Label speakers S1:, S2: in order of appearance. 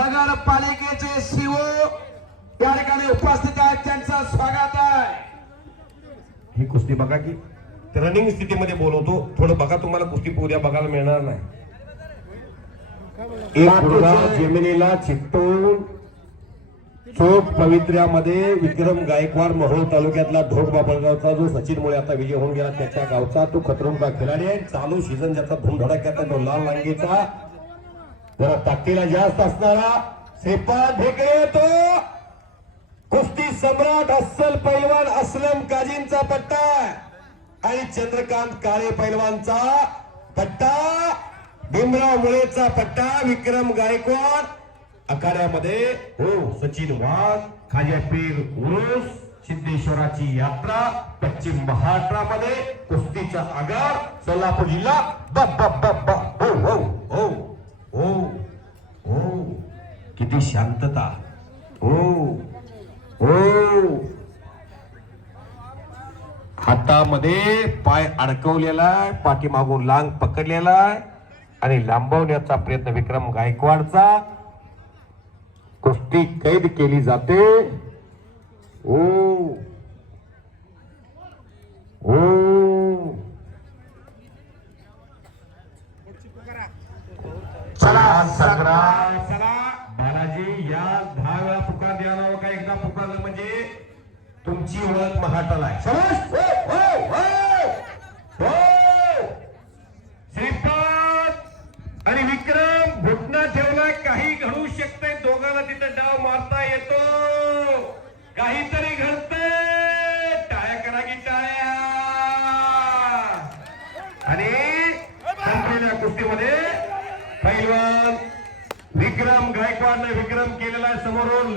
S1: नगरपालिकेचे सीओ या ठिकाणी उपस्थित आहेत. त्यांचं स्वागत आहे.
S2: ही कुस्ती बघा की रनिंग स्थितीमध्ये बोलवतो. थोडं बघा तुम्हाला कुस्ती उद्या बघायला मिळणार नाही. एक मुलगा जमिनीला चिकटून चोख पवित्र्यामध्ये विक्रम गायकवाड मोहोळ तालुक्यातला ढोक बाबळगावचा जो सचिन मुळे आता विजय होऊन गेला त्याच्या गावचा तो खतरूनचा खिलाडी आहे. चालू सीझन ज्याचा धुमधडाक्याचा तो लाल लांगेचा जरा ताकदीला जास्त असणारा श्रीपाद ढेकळे येतो. कुस्ती सम्राट अस्सल पैलवान असलम काजींचा पट्टा. आणि चंद्रकांत काळे पैलवानचा पट्टा. भीमराव मुळेचा पट्टा विक्रम गायकवाड. आखाड्यामध्ये हो सचिन वाघ खाजा पीर उरुस सिद्धेश्वराची यात्रा पश्चिम महाराष्ट्रामध्ये कुस्तीचा आगार सोलापूर जिल्हा बब बब बब बब हो हो हो हो हो किती शांतता. हो. हो. हातामध्ये पाय अडकवलेला आहे पाठीमागून लांग पकडलेला आहे आणि लांबवण्याचा प्रयत्न विक्रम गायकवाडचा. कुस्ती कैद केली जाते. ओ ओ चला संग्राम. वेळा का एकदा पुकारलं म्हणजे तुमची ओळख महाटाला आहे. हो, हो, हो, श्रीपाद आणि विक्रम घुटना ठेवला काही घडू शकते दोघांना तिथं डाव मारता येतो. काहीतरी घडतंय. टाळ्या करा की टाळ्या. आणि संपलेल्या कुस्तीमध्ये पैलवान विक्रम गायकवाडने विक्रम केलेला आहे. समोरून